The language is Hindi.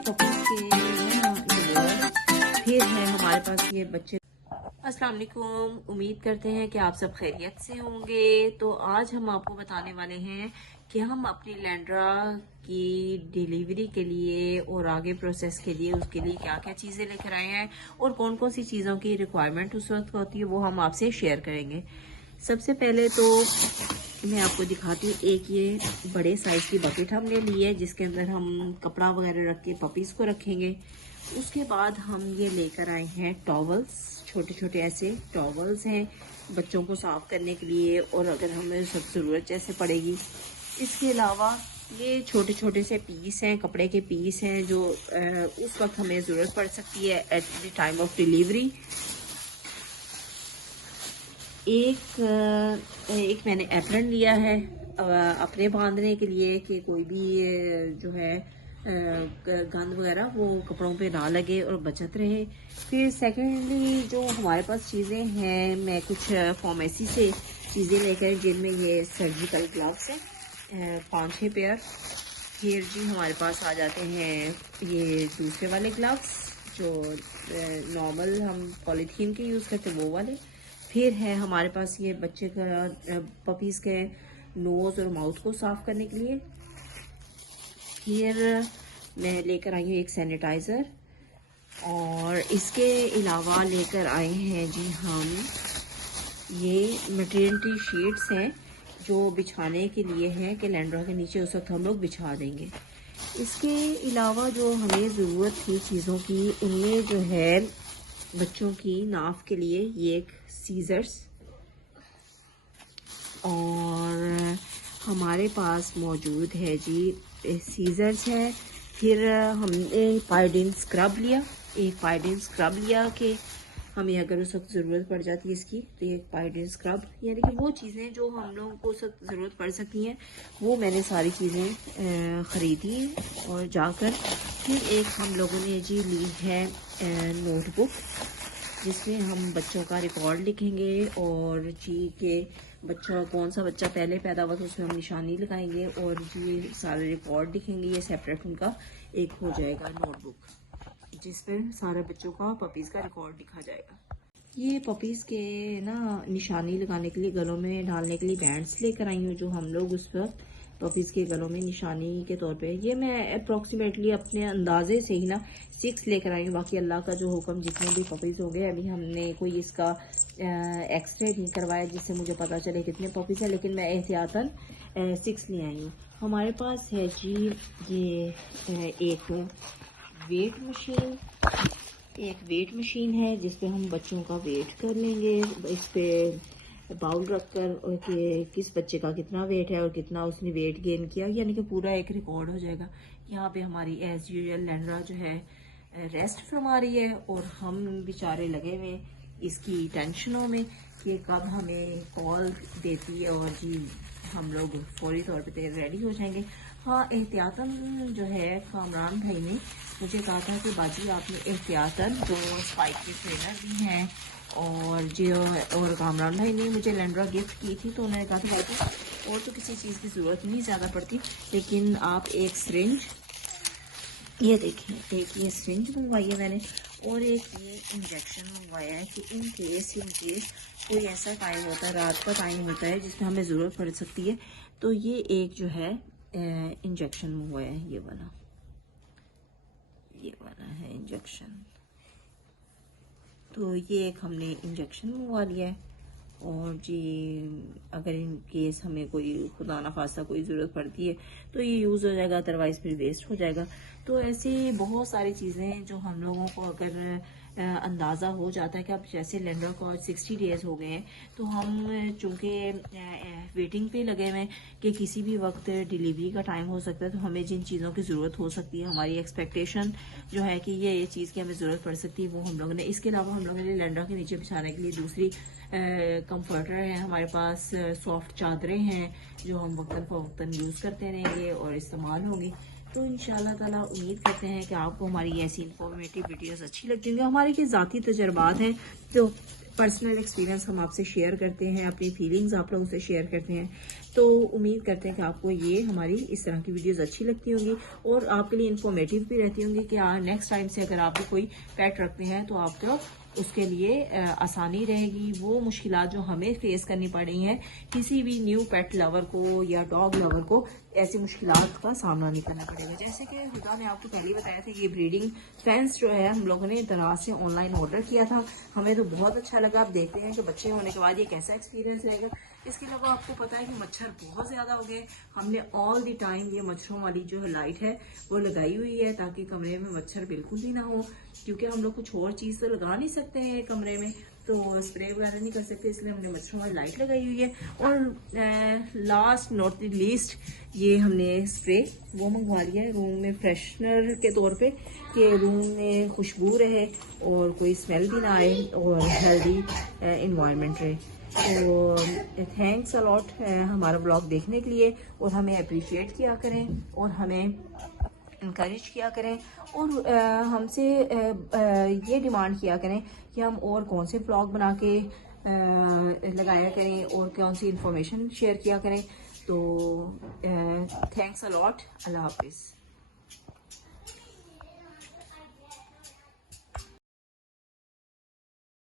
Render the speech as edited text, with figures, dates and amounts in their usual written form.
पपीज के फिर है हमारे पास ये बच्चे। अस्सलाम वालेकुम, उम्मीद करते हैं कि आप सब खैरियत से होंगे। तो आज हम आपको बताने वाले हैं कि हम अपनी लैंड्रा की डिलीवरी के लिए और आगे प्रोसेस के लिए उसके लिए क्या क्या चीज़ें लेकर आए हैं और कौन कौन सी चीज़ों की रिक्वायरमेंट उस वक्त होती है वो हम आपसे शेयर करेंगे। सबसे पहले तो मैं आपको दिखाती हूँ, एक ये बड़े साइज की बकेट हमने ली है जिसके अंदर हम कपड़ा वगैरह रख के पपीज़ को रखेंगे। उसके बाद हम ये लेकर आए हैं टॉवल्स, छोटे छोटे ऐसे टॉवल्स हैं बच्चों को साफ करने के लिए और अगर हमें सब ज़रूरत जैसे पड़ेगी। इसके अलावा ये छोटे छोटे से पीस हैं, कपड़े के पीस हैं जो उस वक्त हमें ज़रूरत पड़ सकती है at the time of delivery. एक मैंने एप्रन लिया है अपने बांधने के लिए कि कोई भी जो है गंद वगैरह वो कपड़ों पे ना लगे और बचत रहे। फिर सेकेंडली जो हमारे पास चीज़ें हैं, मैं कुछ फार्मेसी से चीज़ें लेकर जिनमें ये सर्जिकल ग्लव्स हैं 5-6 पेयर। फिर जी हमारे पास आ जाते हैं ये दूसरे वाले ग्लव्स जो नॉर्मल हम पॉलीथीन के यूज़ करते हैं वो वाले। फिर है हमारे पास ये बच्चे का पपीज़ के नोज़ और माउथ को साफ़ करने के लिए। फिर मैं लेकर आई हूँ एक सैनिटाइज़र और इसके अलावा लेकर आए हैं जी हम ये मैटरनिटी शीट्स हैं जो बिछाने के लिए हैं कि लैंड्रा के नीचे उस वक्त हम लोग बिछा देंगे। इसके अलावा जो हमें ज़रूरत थी चीज़ों की उनमें जो है बच्चों की नाफ के लिए ये एक सीजर्स और हमारे पास मौजूद है जी सीजर्स है। फिर हमने पायोडीन स्क्रब लिया, एक पायोडीन स्क्रब लिया कि हमें अगर उस वक्त ज़रूरत पड़ जाती है इसकी तो एक पायोडीन स्क्रब, यानी कि वो चीज़ें जो हम लोगों को उस वक्त ज़रूरत पड़ सकती हैं वो मैंने सारी चीज़ें ख़रीदी हैं। और जाकर फिर एक हम लोगों ने जी ली है नोटबुक जिसमें हम बच्चों का रिकॉर्ड लिखेंगे और जी के बच्चा कौन सा बच्चा पहले पैदा हुआ तो उसमें हम निशानी लगाएंगे और जी सारे रिकॉर्ड लिखेंगे। ये सेपरेट उनका एक हो जाएगा नोटबुक जिस पर सारे बच्चों का पपीज़ का रिकॉर्ड लिखा जाएगा। ये पपीज़ के ना निशानी लगाने के लिए गलों में डालने के लिए बैंड्स लेकर आई हूँ जो हम लोग उस वक्त पपीज़ के गलों में निशानी के तौर पे, ये मैं अप्रॉक्सीमेटली अपने अंदाजे से ही ना 6 लेकर आई हूँ। बाकी अल्लाह का जो हुक्म, जितने भी पपीज़ हो गए, अभी हमने कोई इसका एक्सरे नहीं करवाया जिससे मुझे पता चले कितने पपीज़ हैं, लेकिन मैं एहतियातन 6 ले आई हूँ। हमारे पास है जी ये एक वेट मशीन है जिस पे हम बच्चों का वेट कर लेंगे। इस पे बाउल रखकर कि किस बच्चे का कितना वेट है और कितना उसने वेट गेन किया, यानी कि पूरा एक रिकॉर्ड हो जाएगा। यहाँ पे हमारी एज यूजुअल लैंड्रा जो है रेस्ट फरमा रही है और हम बेचारे लगे हुए इसकी टेंशनों में कि कब हमें कॉल देती है और जी हम लोग फौरी तौर पे रेडी हो जाएंगे। हाँ, एहतियातन जो है कामरान भाई ने मुझे कहा था कि बाजी आपने एहतियातन जो स्पाइक के ट्रेनर भी हैं और कामरान भाई ने मुझे लैंड्रा गिफ्ट की थी तो उन्होंने कहा था बाजी और तो किसी चीज़ की ज़रूरत नहीं ज़्यादा पड़ती, लेकिन आप एक सिरिंज, ये देखिए एक ये सिरिंज मंगवाई है मैंने और एक ये इंजेक्शन मंगवाया है कि इन केस कोई ऐसा टाइम होता है, रात का टाइम होता है जिसमें हमें ज़रूरत पड़ सकती है, तो ये एक जो है इंजेक्शन मंगवाया है। ये वाला है इंजेक्शन, तो ये एक हमने इंजेक्शन मंगवा लिया है। और जी अगर इन केस हमें कोई खुदा ना खास्ता कोई ज़रूरत पड़ती है तो ये यूज़ हो जाएगा, अदरवाइज़ फिर वेस्ट हो जाएगा। तो ऐसी बहुत सारी चीज़ें हैं जो हम लोगों को अगर अंदाज़ा हो जाता है कि अब जैसे लैंड्रा को 60 डेज़ हो गए हैं तो हम चूँकि वेटिंग पे लगे हुए हैं कि किसी भी वक्त डिलीवरी का टाइम हो सकता है, तो हमें जिन चीज़ों की ज़रूरत हो सकती है, हमारी एक्सपेक्टेशन जो है कि ये चीज़ की हमें ज़रूरत पड़ सकती है, वो हम लोगों ने। इसके अलावा हम लोगों ने लैंड्रा के नीचे बिछाने के लिए दूसरी कंफर्टर है हमारे पास, सॉफ्ट चादरें हैं जो हम वक्तन फ़वक्तन यूज़ करते रहेंगे और इस्तेमाल होंगी। तो इंशाल्लाह ताला उम्मीद करते हैं कि आपको हमारी ऐसी इंफॉर्मेटिव वीडियोस अच्छी लगती होंगी। हमारे के ज़ाती तजर्बात हैं तो पर्सनल एक्सपीरियंस हम आपसे शेयर करते हैं, अपनी फीलिंग्स आप लोगों से शेयर करते हैं। तो उम्मीद करते हैं कि आपको ये हमारी इस तरह की वीडियोस अच्छी लगती होंगी और आपके लिए इंफॉर्मेटिव भी रहती होंगी कि नेक्स्ट टाइम से अगर आप भी कोई पेट रखते हैं तो आपको उसके लिए आसानी रहेगी। वो मुश्किलात जो हमें फेस करनी पड़ रही हैं, किसी भी न्यू पेट लवर को या डॉग लवर को ऐसी मुश्किलात का सामना नहीं करना पड़ेगा। जैसे कि हुदा ने आपको पहले बताया था, ये ब्रीडिंग फेंस जो है हम लोगों ने दराज से ऑनलाइन ऑर्डर किया था, हमें तो बहुत अच्छा लगा। आप देखते हैं कि बच्चे होने के बाद ये कैसा एक्सपीरियंस रहेगा। इसके अलावा आपको पता है कि मच्छर बहुत ज़्यादा हो गए, हमने ऑल द टाइम ये मच्छरों वाली जो है लाइट है वो लगाई हुई है ताकि कमरे में मच्छर बिल्कुल भी ना हो, क्योंकि हम लोग कुछ और चीज़ तो लगा नहीं सकते हैं कमरे में, तो स्प्रे वगैरह नहीं कर सकते, इसलिए हमने मच्छरों वाली लाइट लगाई हुई है। और लास्ट नॉट द लीस्ट ये हमने स्प्रे वो मंगवा लिया है रूम में फ्रेशनर के तौर पे, कि रूम में खुशबू रहे और कोई स्मेल भी ना आए और हेल्दी इन्वायरमेंट रहे। तो थैंक्स अ लॉट हमारा ब्लॉग देखने के लिए, और हमें अप्रिशिएट किया करें और हमें इनकरेज किया करें, और हमसे ये डिमांड किया करें कि हम और कौन से ब्लॉग बना के लगाया करें और कौन सी इंफॉर्मेशन शेयर किया करें। तो थैंक्स अ लॉट, अल्लाह हाफिज़।